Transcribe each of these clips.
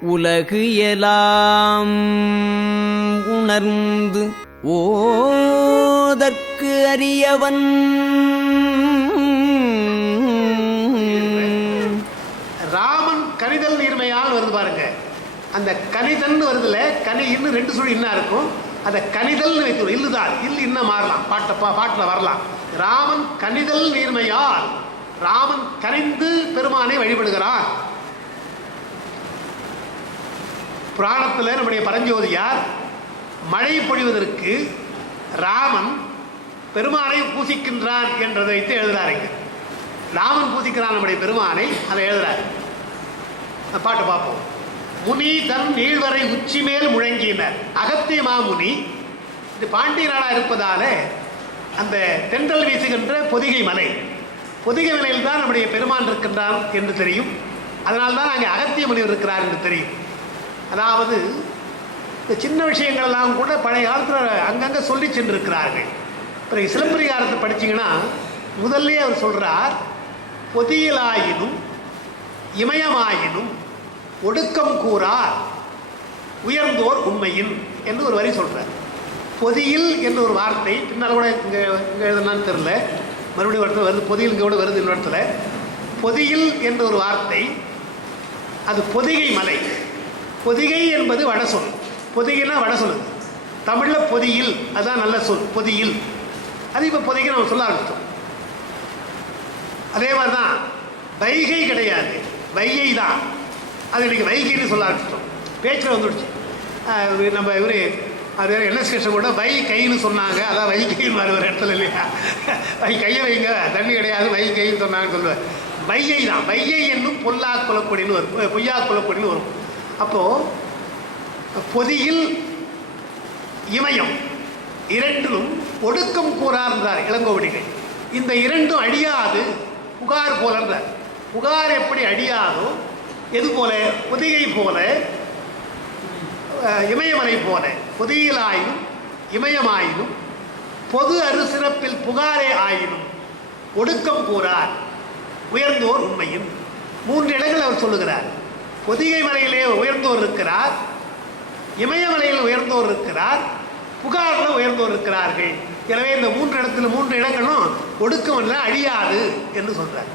உலகு எலாம் உணர்ந்து ஓதற்கு அறியவன். ராமன் கணிதல் நீர்மையால் வருது பாருங்க. அந்த கணிதன் வருதுல கனி இன்னும் ரெண்டு சொல்லி என்ன இருக்கும். அந்த கணிதல் வைத்து இல்லுதான் இல்லு இன்னும் மாறலாம். பாட்ட பா பாட்டில் வரலாம். ராமன் கணிதல் நீர்மையால் ராமன் கனிந்து பெருமானை வழிபடுகிறான். புராணத்தில் நம்முடைய பரஞ்சோதியார் மழை பொழிவதற்கு ராமன் பெருமானை பூசிக்கின்றான் என்றதை வைத்து எழுதுறாருங்க ராமன் பூசிக்கிறான் நம்முடைய பெருமானை அதை எழுதுறாரு. அந்த பார்ப்போம். முனி தன் நீழ்வரை உச்சி மேல் முழங்கினர். அகத்திய மாமுனி. இது பாண்டிய நாடாக இருப்பதால அந்த தென்றல் வீசுகின்ற பொதிகை மலை. பொதிகை மலையில் தான் நம்முடைய பெருமான் இருக்கின்றான் என்று தெரியும். அதனால்தான் அங்கே அகத்திய முனிவர் இருக்கிறார் என்று தெரியும். அதாவது இந்த சின்ன விஷயங்கள் எல்லாம் கூட பழைய காலத்தில் அங்கங்கே சொல்லி சென்றிருக்கிறார்கள். பிறகு சிலப்பதிகாரத்தை படிச்சீங்கன்னா முதல்லே அவர் சொல்கிறார் பொதியலாயினும் இமயமாயினும் ஒடுக்கம் கூறார் உயர்ந்தோர் உண்மையின் என்று ஒரு வரி சொல்கிறார் பொதியில் என்ற ஒரு வார்த்தை பின்னால் கூட இங்கே இங்கே எழுதுனான்னு தெரில மறுபடியும் இடத்துல வருது பொதியில் இங்கே கூட வருது இன்னொரு இடத்துல. பொதியில் என்ற ஒரு வார்த்தை அது பொதிகை மலை. பொதிகை என்பது வட சொல். பொதிகைனா வட சொல். தமிழில் பொதியில் அதான் நல்ல சொல். பொதியில். அது இப்போ பொதிகை நம்ம சொல்ல ஆரம்பித்தோம் அதே மாதிரி தான் வைகை கிடையாது. வைகை தான் அது இன்னைக்கு வைகைன்னு சொல்ல ஆரம்பிச்சிட்டோம். பேச்சில் வந்துடுச்சு. இவரு நம்ம இவர் அது என்எஸ் கிருஷ்ணன் கூட வை கைன்னு சொன்னாங்க. அதான் வைகைன்னு வர ஒரு இடத்துல இல்லையா? வை கையை வைங்க. தண்ணி கிடையாது வை கைன்னு சொன்னாங்கன்னு சொல்லுவேன் வையை தான் வையை என்னும் பொல்லா குலப்பொடின்னு வரும். பொய்யா குலப்பொடின்னு வரும். அப்போது பொதியில் இமயம் இரண்டிலும் ஒடுக்கம் கூறார்ந்தார் இளங்கோவடிகள். இந்த இரண்டும் அழியாது புகார் போலன்றார் புகார் எப்படி அழியாதோ எது போல? பொதிகை போல இமயமலை போல. பொதியிலாயினும் இமயமாயினும் பொது அருசிறப்பில் புகாரே ஆயினும் ஒடுக்கம் கூறார். உயர்ந்தோர் உண்மையும். மூன்று இடங்கள் அவர் சொல்லுகிறார். பொதிகை மலையிலே உயர்ந்தோர் இருக்கிறார் இமயமலையில் உயர்ந்தோர் இருக்கிறார் புகாரில் உயர்ந்தோர் இருக்கிறார்கள் எனவே இந்த மூன்று இடத்துல மூன்று இடங்களும் ஒடுக்கம் அழியாது என்று சொல்கிறார்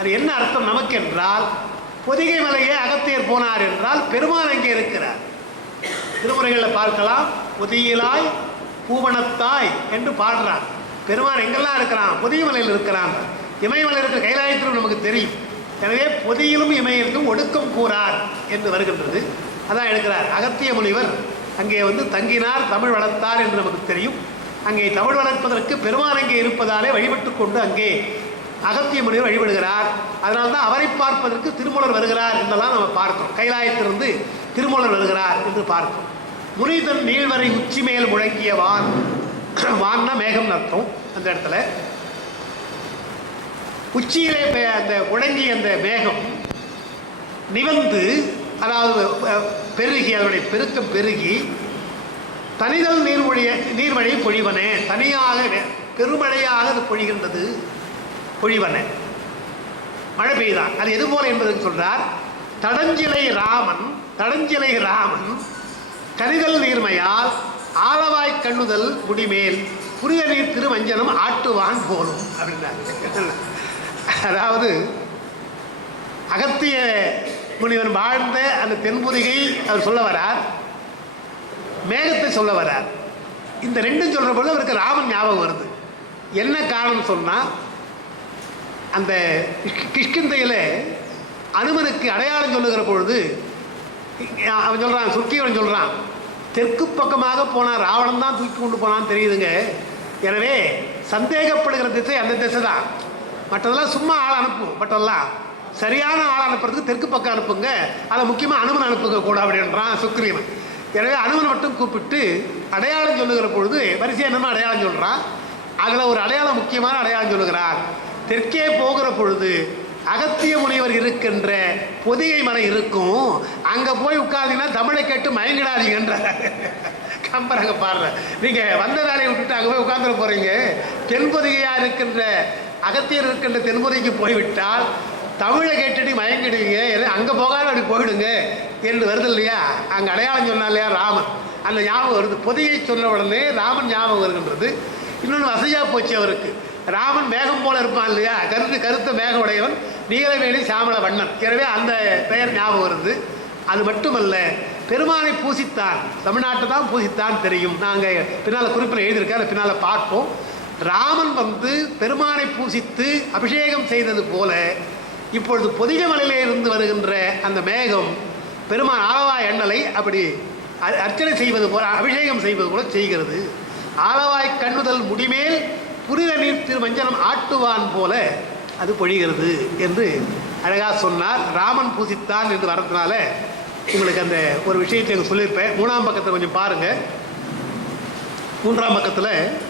அது என்ன அர்த்தம் நமக்கு என்றால் பொதிகை மலையே அகத்தியர் போனார் என்றால் பெருமான் அங்கே இருக்கிறார். திருமுறைகளில் பார்க்கலாம் பொதியிலாய் பூவனத்தாய் என்று பாடுறார். பெருமான் எங்கெல்லாம் இருக்கிறான்? பொதிகை மலையில் இருக்கிறான். இமயமலை இருக்கிற கைலாயத்திலும் நமக்கு தெரியும். எனவே பொதியிலும் இமயத்திலும் ஒடுக்கம் கூறார் என்று வருகின்றது. அதான் எடுக்கிறார். அகத்திய முனிவர் அங்கே வந்து தங்கினார் தமிழ் வளர்த்தார் என்று நமக்கு தெரியும். அங்கே தமிழ் வளர்ப்பதற்கு பெருமான் அங்கே இருப்பதாலே வழிபட்டு கொண்டு அங்கே அகத்திய முனிவர் வழிபடுகிறார். அதனால்தான் அவரை பார்ப்பதற்கு திருமூலர் வருகிறார் என்றெல்லாம் நம்ம பார்த்தோம். கைலாயத்திலிருந்து திருமூலர் வருகிறார் என்று பார்க்கிறோம் முனிதன் நீழ்வரை உச்சி மேல் முழங்கிய வான் வான்னா மேகம் அர்த்தம் அந்த இடத்துல. உச்சியிலே அந்த முழங்கிய அந்த வேகம் நிவந்து அதாவது பெருகி அதனுடைய பெருக்கம் பெருகி தனிதல் நீர்மொழிய நீர்மழை பொழிவனே தனியாக பெருமழையாக அது பொழிகின்றது பொழிவன. மழை பெய்தான் அது எது போல என்பதற்கு சொல்றார். தடஞ்சிலை ராமன் தடஞ்சிலை ராமன் கரிதல் நீர்மையால் ஆலவாய் கண்ணுதல் முடிமேல் புரிய நீர் திருமஞ்சனம் ஆட்டுவான் போலும் அப்படின்னாரு. அதாவது அகத்திய முனிவன் வாழ்ந்த அந்த தென்புதிகை அவர் சொல்ல வரார் மேகத்தை சொல்ல வரார். இந்த ரெண்டும் சொல்கிற பொழுது அவருக்கு ராமன் ஞாபகம் வருது. என்ன காரணம் சொன்னால் அந்த கிஷ்- அனுமனுக்கு அடையாளம் சொல்லுகிற பொழுது அவன் சொல்கிறான் சுக்கியவன் சொல்கிறான் தெற்கு பக்கமாக போனால் ராவணன் தான் தூக்கி கொண்டு போனான்னு தெரியுதுங்க. எனவே சந்தேகப்படுகிற திசை அந்த திசை தான். மற்றதெல்லாம் சும்மா ஆள் அனுப்புவோம் மற்றெல்லாம் சரியான ஆள் அனுப்புறதுக்கு தெற்கு பக்கம் அனுப்புங்க. அதை முக்கியமாக அனுமன் அனுப்புங்க கூட அப்படின்றான் சுக்ரீவன். எனவே அனுமன் மட்டும் கூப்பிட்டு அடையாளம் சொல்லுகிற பொழுது வரிசையாக என்னமோ அடையாளம் சொல்கிறான் அதில் ஒரு அடையாளம் முக்கியமான அடையாளம் சொல்லுகிறார் தெற்கே போகிற பொழுது அகத்திய முனைவர் இருக்கின்ற பொதிகை மலை இருக்கும். அங்கே போய் உட்கார்ந்தீங்கன்னா தமிழை கேட்டு மயங்கிடாதீங்கன்ற. கம்பர் அங்கே பாடுற நீங்கள் வந்த வேலையை விட்டுட்டு அங்கே போய் உட்காந்துட போகிறீங்க தென்பொதிகையாக இருக்கின்ற அகத்தியர் இருக்கின்ற தென்முறைக்கு போய்விட்டால் தமிழை கேட்டுட்டு மயங்கிடுவீங்க. எது- அங்கே போகாத அப்படி போயிடுங்க என்று வருது இல்லையா? அங்கே அடையாளம் சொன்னா இல்லையா? ராமன். அந்த ஞாபகம் வருது. பொதியை சொன்ன உடனே ராமன் ஞாபகம் வருகின்றது. இன்னொன்று வசதியாக போச்சு அவருக்கு. ராமன் மேகம் போல இருப்பான் இல்லையா? கருத்து கருத்த மேக உடையவன் நீலவேணி சாமல வண்ணன் எனவே அந்த பெயர் ஞாபகம் வருது. அது மட்டுமல்ல பெருமானை பூசித்தான். தமிழ்நாட்டை தான் பூசித்தான் தெரியும். நாங்கள் பின்னால் குறிப்பில் எழுதியிருக்கேன். அதை பின்னால் பார்ப்போம். ராமன் வந்து பெருமானை பூசித்து அபிஷேகம் செய்தது போல இப்பொழுது பொதிகை மலையிலே இருந்து வருகின்ற அந்த மேகம் பெருமான் ஆலவாய் எண்ணலை அப்படி அர்ச்சனை செய்வது போல அபிஷேகம் செய்வது போல செய்கிறது. ஆலவாய் கண்ணுதல் முடிமேல் புரித நீர் திரு மஞ்சனம் ஆட்டுவான் போல அது பொழிகிறது என்று அழகாக சொன்னார். ராமன் பூசித்தான் என்று வரதுனால உங்களுக்கு அந்த ஒரு விஷயத்தை சொல்லியிருப்பேன். மூணாம் பக்கத்தில் கொஞ்சம் பாருங்கள் மூன்றாம் பக்கத்தில்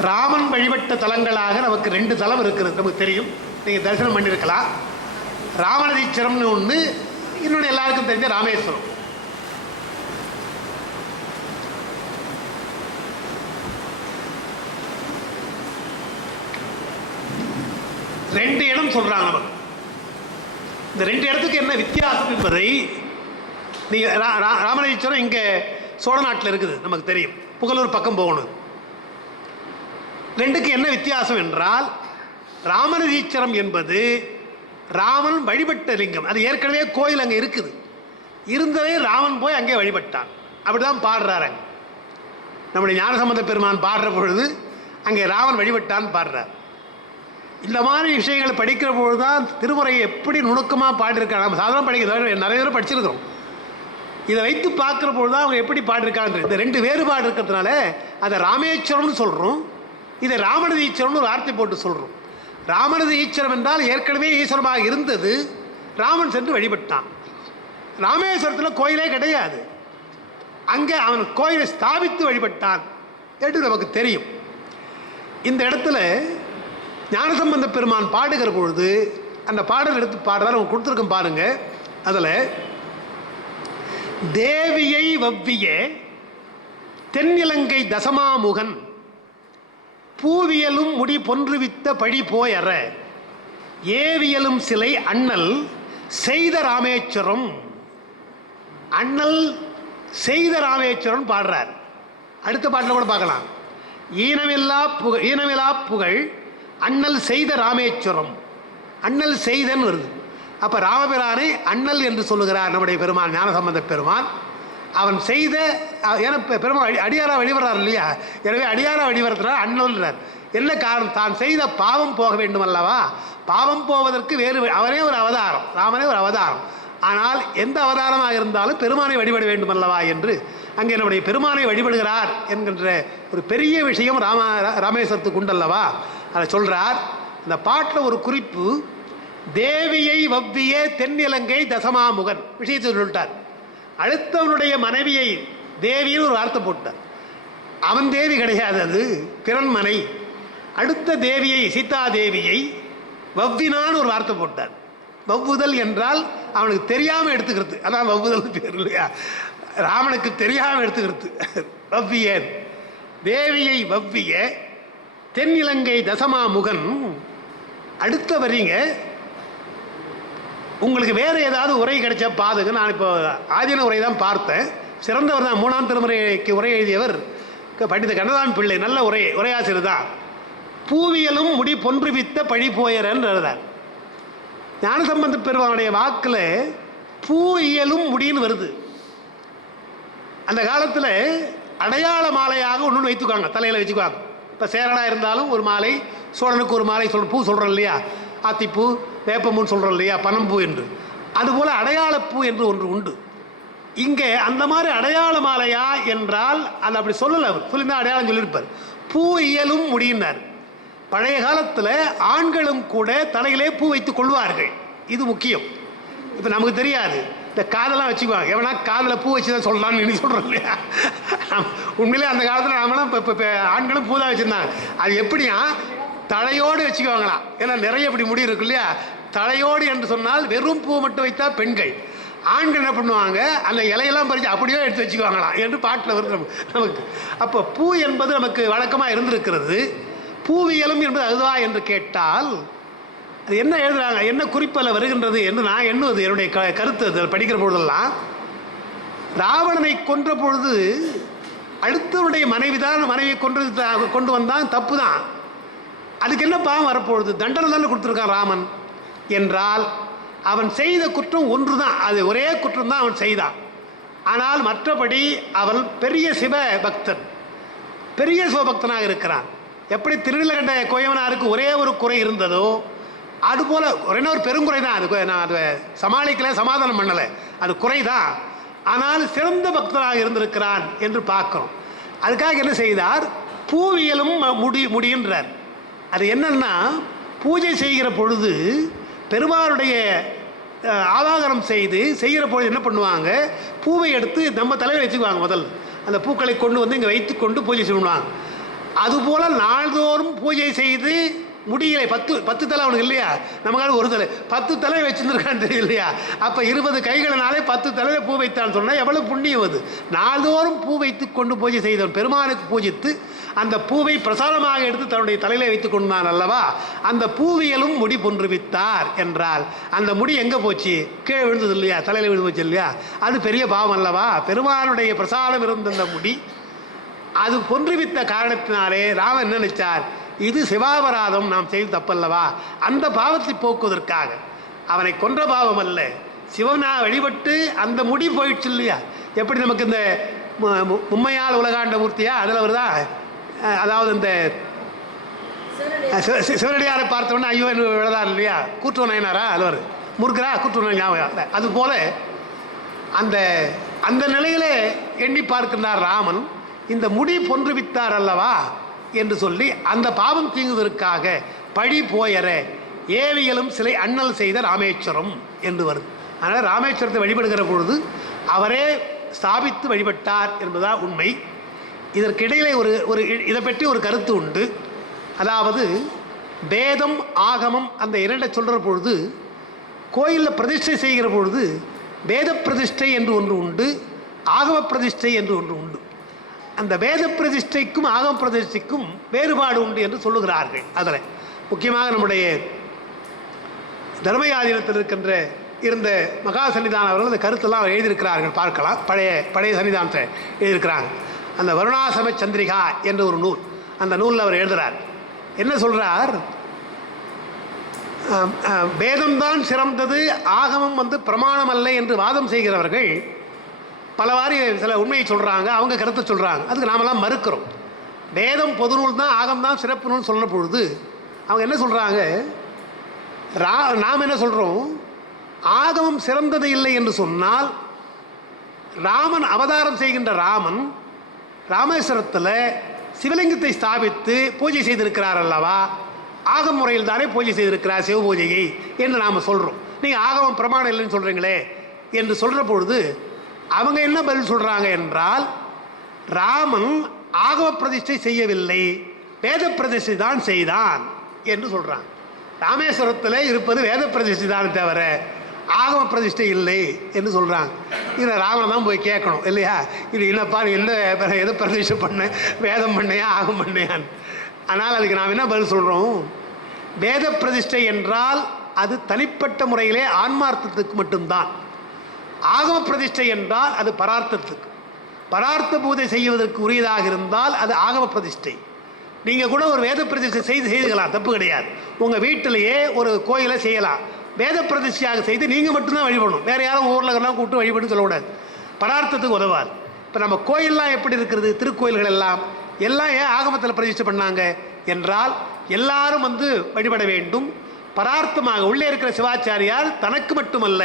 ராமன் வழிபட்ட தலங்களாக நமக்கு ரெண்டு தலம் இருக்கிறது நமக்கு தெரியும். நீங்கள் தரிசனம் பண்ணியிருக்கலாம் ராமநதீச்சரம்னு ஒன்று இன்னொன்று எல்லாருக்கும் தெரிஞ்ச ராமேஸ்வரம். ரெண்டு இடம் சொல்கிறாங்க நமக்கு. இந்த ரெண்டு இடத்துக்கு என்ன வித்தியாசம் என்பதை நீங்கள் ரா- ரா- ராமநதீஸ்வரம் இங்கே சோழ நாட்டில் இருக்குது நமக்கு தெரியும். புகழூர் பக்கம் போகணும். ரெண்டுக்கு என்ன வித்தியாசம் என்றால் ராமநதீச்சரம் என்பது ராமன் வழிபட்ட லிங்கம். அது ஏற்கனவே கோயில் அங்கே இருக்குது. இருந்ததே ராமன் போய் அங்கே வழிபட்டான். அப்படிதான் பாடுறாரு நம்முடைய ஞானசம்பந்த பெருமான் பாடுற பொழுது அங்கே ராமன் வழிபட்டான் பாடுறார். இந்த மாதிரி விஷயங்களை படிக்கிற பொழுது தான் திருமுறையை எப்படி நுணுக்கமாக பாடியிருக்காங்க நம்ம சாதாரண படிக்கிறத நிறைய பேர் படிச்சிருக்கிறோம். இதை வைத்து பார்க்குற பொழுது தான் அவங்க எப்படி பாடியிருக்காங்க. இந்த ரெண்டு வேறுபாடு இருக்கிறதுனால அதை ராமேஸ்வரம்னு சொல்கிறோம் இதை ராமனது ஈஸ்வரம்னு ஒரு வார்த்தை போட்டு சொல்கிறோம் ராமனது ஈஸ்வரம் என்றால் ஏற்கனவே ஈஸ்வரமாக இருந்தது. ராமன் சென்று வழிபட்டான். ராமேஸ்வரத்தில் கோயிலே கிடையாது. அங்கே அவன் கோயிலை ஸ்தாபித்து வழிபட்டான் என்று நமக்கு தெரியும். இந்த இடத்துல ஞானசம்பந்த பெருமான் பாடுகிற பொழுது அந்த பாடல் எடுத்து பாடுறாரு அவங்க கொடுத்துருக்கோம் பாருங்க. அதில் தேவியை வவ்விய தென்னிலங்கை தசமாமுகன் பூவியலும் முடி பொன்றுவித்த பழி போயற. ஏவியலும் சிலை அண்ணல் செய்த ராமேஸ்வரம் அண்ணல் செய்த ராமேஸ்வரன் பாடுறார். அடுத்த பாட்டில் கூட பார்க்கலாம். ஈனமில்லா புகழ் ஈனமில்லா புகழ் அண்ணல் செய்த ராமேஸ்வரம் அண்ணல் செய்தன்னு வருது. அப்போ ராமபிரானை அண்ணல் என்று சொல்லுகிறார் நம்முடைய பெருமான் ஞானசம்பந்த பெருமான். அவன் செய்த ஏன்னா பெ- பெருமாள் அடி அடியாரா வழிபடுறார் இல்லையா? எனவே அடியாரா வழிபடுறதுனால அண்ணல்ன்றார் என்ன காரணம்? தான் செய்த பாவம் போக வேண்டும் அல்லவா பாவம் போவதற்கு வேறு அவனே ஒரு அவதாரம் ராமனே ஒரு அவதாரம். ஆனால் எந்த அவதாரமாக இருந்தாலும் பெருமானை வழிபட வேண்டும் அல்லவா என்று அங்கே என்னுடைய பெருமானை வழிபடுகிறார் என்கின்ற ஒரு பெரிய விஷயம் ராம ராமேஸ்வரத்துக்கு உண்டல்லவா? அதை சொல்கிறார் இந்த பாட்டில் ஒரு குறிப்பு தேவியை வவ்விய தென்னிலங்கை தசமாமுகன் விஷயத்தை சொல்லிட்டார். அடுத்தவனுடைய மனைவியை தேவின்னு ஒரு வார்த்தை போட்டார். அவன் தேவி கிடையாது அது பிறன்மனை அடுத்த தேவியை சீதா தேவியை வவ்வினான்னு ஒரு வார்த்தை போட்டார். வவ்வுதல் என்றால் அவனுக்கு தெரியாமல் எடுத்துக்கிறது. அதான் வவ்வுதல் பேர் இல்லையா? ராமனுக்கு தெரியாமல் எடுத்துக்கிறது. வவ்வியன். தேவியை வவ்விய தென்னிலங்கை தசமாமுகன். அடுத்த வரீங்க உங்களுக்கு வேறு ஏதாவது உரை கிடைச்சா பாதுங்க நான் இப்போ ஆதீன உரை தான் பார்த்தேன். சிறந்தவர் தான். மூணாம் திருமுறைக்கு உரை எழுதியவர் படித்த பண்டித பிள்ளை. நல்ல உரை. உரையாசிரியர் தான். பூவியலும் முடி பொன்றுவித்த பழி போயரன்னு எழுதார் ஞானசம்பந்த பெருமானுடைய வாக்கில் பூ இயலும் முடின்னு வருது. அந்த காலத்தில் அடையாள மாலையாக ஒன்று வைத்துக்குவாங்க. தலையில் வச்சுக்குவாங்க. இப்போ சேரனாக இருந்தாலும் ஒரு மாலை சோழனுக்கு ஒரு மாலை சொல் பூ சொல்கிறோம் இல்லையா? ஆத்திப்பூ வேப்பம்பூன்னு சொல்கிறோம் இல்லையா பனம்பூ என்று. அதுபோல் அடையாளப்பூ என்று ஒன்று உண்டு. இங்கே அந்த மாதிரி அடையாள மாலையா என்றால் அது அப்படி சொல்லலை அவர். சொல்லியிருந்தா அடையாளம் சொல்லியிருப்பார். பூ இயலும் முடியினார். பழைய காலத்தில் ஆண்களும் கூட தலையிலே பூ வைத்துக் கொள்வார்கள். இது முக்கியம். இப்போ நமக்கு தெரியாது. இந்த காதெல்லாம் வச்சுக்குவாங்க. எவனா காதில் பூ வச்சு தான் சொல்லலாம்னு நீ சொல்கிறோம் இல்லையா? உண்மையிலே அந்த காலத்தில் நாமெல்லாம் இப்போ இப்போ ஆண்களும் பூ தான் வச்சுருந்தாங்க. அது எப்படியா தலையோடு வச்சுக்குவாங்களாம். ஏன்னா நிறைய இப்படி முடி இருக்கு இல்லையா? தலையோடு என்று சொன்னால் வெறும் பூ மட்டும் வைத்தா பெண்கள். ஆண்கள் என்ன பண்ணுவாங்க? அந்த இலையெல்லாம் பறித்து அப்படியே எடுத்து வச்சுக்குவாங்களாம் என்று பாட்டில் வருது நமக்கு அப்போ பூ என்பது நமக்கு வழக்கமாக இருந்திருக்கிறது. பூவியலும் என்பது அதுவா என்று கேட்டால் அது என்ன எழுதுறாங்க? என்ன குறிப்பில் வருகின்றது என்று நான் எண்ணுவது என்னுடைய க கருத்து அதில் படிக்கிற பொழுதெல்லாம் ராவணனை கொன்ற பொழுது அடுத்தவருடைய மனைவி தான் மனைவியை கொன்று கொண்டு வந்தான் தப்பு தான் அதுக்கு என்ன பாவம் வரப்போகுது? தண்டனை தானே கொடுத்துருக்கான் ராமன். என்றால் அவன் செய்த குற்றம் ஒன்று தான் அது ஒரே குற்றம் தான் அவன் செய்தான். ஆனால் மற்றபடி அவன் பெரிய சிவ பக்தன் பெரிய சிவபக்தனாக இருக்கிறான். எப்படி திருநிலகண்ட கோயவனாருக்கு ஒரே ஒரு குறை இருந்ததோ அதுபோல் ஒரே ஒரு பெருங்குறை தான் அது நான் அதை சமாளிக்கல சமாதானம் பண்ணலை. அது குறை தான் ஆனால் சிறந்த பக்தனாக இருந்திருக்கிறான் என்று பார்க்கிறோம். அதுக்காக என்ன செய்தார்? பூவியலும் முடி முடிகின்றார். அது என்னன்னா பூஜை செய்கிற பொழுது பெருமாளுடைய ஆவாகரம் செய்து செய்கிற பொழுது என்ன பண்ணுவாங்க? பூவை எடுத்து நம்ம தலையில் வச்சுக்குவாங்க முதல். அந்த பூக்களை கொண்டு வந்து இங்கே வைத்து கொண்டு பூஜை செய்வாங்க. அதுபோல் நாள்தோறும் பூஜை செய்து முடியலை பத்து பத்து தலை அவனுக்கு இல்லையா? நமக்கால ஒரு தலை. பத்து தலை வச்சுருக்கான்னு தெரியும் இல்லையா? அப்போ இருபது கைகளினாலே பத்து தலையில் பூ வைத்தான்னு சொன்னால் எவ்வளோ புண்ணியம் அது. நாள்தோறும் பூ வைத்து கொண்டு பூஜை செய்தவன் பெருமானுக்கு பூஜித்து அந்த பூவை பிரசாதமாக எடுத்து தன்னுடைய தலையில வைத்து கொண்டான் அல்லவா? அந்த பூவியலும் முடி பொன்றுவித்தார் என்றால் அந்த முடி எங்கே போச்சு? கீழே விழுந்தது இல்லையா? தலையில் விழுந்து போச்சு இல்லையா? அது பெரிய பாவம் அல்லவா? பெருமானுடைய பிரசாதம் இருந்த அந்த முடி அது பொன்றுவித்த காரணத்தினாலே ராமன் என்ன நினைச்சார்? இது சிவாபராதம் நாம் செய்து தப்பல்லவா? அந்த பாவத்தை போக்குவதற்காக. அவனை கொன்ற பாவம் அல்ல. சிவனா வழிபட்டு அந்த முடி போயிடுச்சு இல்லையா? எப்படி நமக்கு இந்த உண்மையால் மும்மையால் உலகாண்ட மூர்த்தியா? அதில் வருதா அதாவது இந்த சிவனடியாரை பார்த்தோன்னா ஐயோ என்று விழதான் இல்லையா? கூட்டுவ நயனாரா அது முருகரா கூட்டுவ ஞாபகம் இல்ல. அது போல அந்த அந்த நிலையிலே எண்ணி பார்க்கின்றார் ராமன் இந்த முடி பொன்று வித்தார் அல்லவா? என்று சொல்லி அந்த பாவம் தீங்குவதற்காக பழி போயற ஏவியலும் சிலை அண்ணல் செய்த ராமேஸ்வரம் என்று வருது. அதனால் ராமேஸ்வரத்தை வழிபடுகிற பொழுது அவரே ஸ்தாபித்து வழிபட்டார் என்பதா உண்மை. இதற்கிடையிலே ஒரு ஒரு இதை பற்றி ஒரு கருத்து உண்டு. அதாவது வேதம் ஆகமம் அந்த இரண்டை சொல்கிற பொழுது கோயிலில் பிரதிஷ்டை செய்கிற பொழுது வேத பிரதிஷ்டை என்று ஒன்று உண்டு ஆகம பிரதிஷ்டை என்று ஒன்று உண்டு. அந்த வேத பிரதிஷ்டைக்கும் ஆகம பிரதிஷ்டைக்கும் வேறுபாடு உண்டு என்று சொல்லுகிறார்கள். அதில் முக்கியமாக நம்முடைய தர்மயாதீனத்தில் இருக்கின்ற இருந்த மகா சன்னிதானம் அவர்கள் அந்த கருத்தெல்லாம் எழுதியிருக்கிறார்கள். பார்க்கலாம். பழைய பழைய சன்னிதானத்தை எழுதியிருக்கிறாங்க. அந்த வருணாசம சந்திரிகா என்ற ஒரு நூல். அந்த நூலில் அவர் எழுதுகிறார் என்ன சொல்கிறார் வேதம்தான் சிறந்தது ஆகமம் வந்து பிரமாணம் அல்ல என்று வாதம் செய்கிறவர்கள் பலவாரி சில உண்மையை சொல்கிறாங்க அவங்க கருத்தை சொல்கிறாங்க அதுக்கு நாமெல்லாம் மறுக்கிறோம். வேதம் பொது நூல் தான் ஆகம் தான் சிறப்பு நூல் சொல்கிற பொழுது அவங்க என்ன சொல்கிறாங்க ரா நாம் என்ன சொல்கிறோம் ஆகமம் சிறந்தது இல்லை என்று சொன்னால் ராமன் அவதாரம் செய்கின்ற ராமன் ராமேஸ்வரத்தில் சிவலிங்கத்தை ஸ்தாபித்து பூஜை செய்திருக்கிறார் அல்லவா? ஆக முறையில் தானே பூஜை செய்திருக்கிறார் சிவ பூஜையை என்று நாம் சொல்கிறோம் நீங்கள் ஆகமம் பிரமாணம் இல்லைன்னு சொல்கிறீங்களே என்று சொல்கிற பொழுது அவங்க என்ன பதில் சொல்கிறாங்க என்றால் ராமன் ஆகம பிரதிஷ்டை செய்யவில்லை வேத பிரதிஷ்டை தான் செய்தான் என்று சொல்கிறாங்க ராமேஸ்வரத்தில் இருப்பது வேத பிரதிஷ்டை தான் தவிர ஆகம பிரதிஷ்டை இல்லை என்று சொல்கிறாங்க இதை ராவணன் தான் போய் கேட்கணும் இல்லையா? இது என்னப்பா நீ என்ன எதை பிரதிஷ்டை பண்ண? வேதம் பண்ணையா ஆகம் பண்ணையான்னு. ஆனால் அதுக்கு நாம் என்ன பதில் சொல்கிறோம் வேத பிரதிஷ்டை என்றால் அது தனிப்பட்ட முறையிலே ஆன்மார்த்தத்துக்கு மட்டும்தான். ஆகம பிரதிஷ்டை என்றால் அது பரார்த்தத்துக்கு. பரார்த்த பூஜை செய்வதற்கு உரியதாக இருந்தால் அது ஆகம பிரதிஷ்டை. நீங்கள் கூட ஒரு வேத பிரதிஷ்டை செய்து செய்துக்கலாம் தப்பு கிடையாது. உங்கள் வீட்டிலேயே ஒரு கோயிலை செய்யலாம். வேத பிரதிஷ்டையாக செய்து நீங்கள் மட்டும்தான் வழிபடணும். வேறு யாரும் ஊரில் கூப்பிட்டு வழிபடுன்னு சொல்லக்கூடாது. பரார்த்தத்துக்கு உதவாது. இப்போ நம்ம கோயிலெலாம் எப்படி இருக்கிறது? திருக்கோயில்கள் எல்லாம் எல்லாம் ஏன் ஆகமத்தில் பிரதிஷ்டை பண்ணாங்க? என்றால் எல்லாரும் வந்து வழிபட வேண்டும். பரார்த்தமாக உள்ளே இருக்கிற சிவாச்சாரியார் தனக்கு மட்டுமல்ல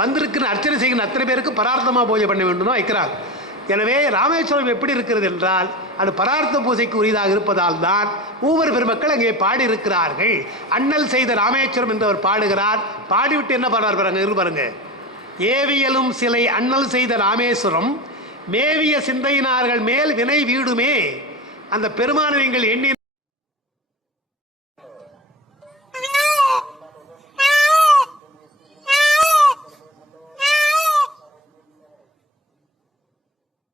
வந்திருக்கிற அர்ச்சனை செய்கிற அத்தனை பேருக்கு பரார்த்தமாக பூஜை பண்ண வேண்டும் வைக்கிறார். எனவே ராமேஸ்வரம் எப்படி இருக்கிறது என்றால் அது பரார்த்த பூஜைக்கு உரியதாக இருப்பதால் தான் ஒவ்வொரு பெருமக்கள் அங்கே பாடி இருக்கிறார்கள் அண்ணல் செய்த ராமேஸ்வரம் என்றவர் பாடுகிறார். பாடிவிட்டு என்ன பாடுறார் பாருங்க இரு பாருங்க. ஏவியலும் சிலை அண்ணல் செய்த ராமேஸ்வரம் மேவிய சிந்தையினார்கள் மேல் வினை வீடுமே. அந்த பெருமானை நீங்கள் எண்ணி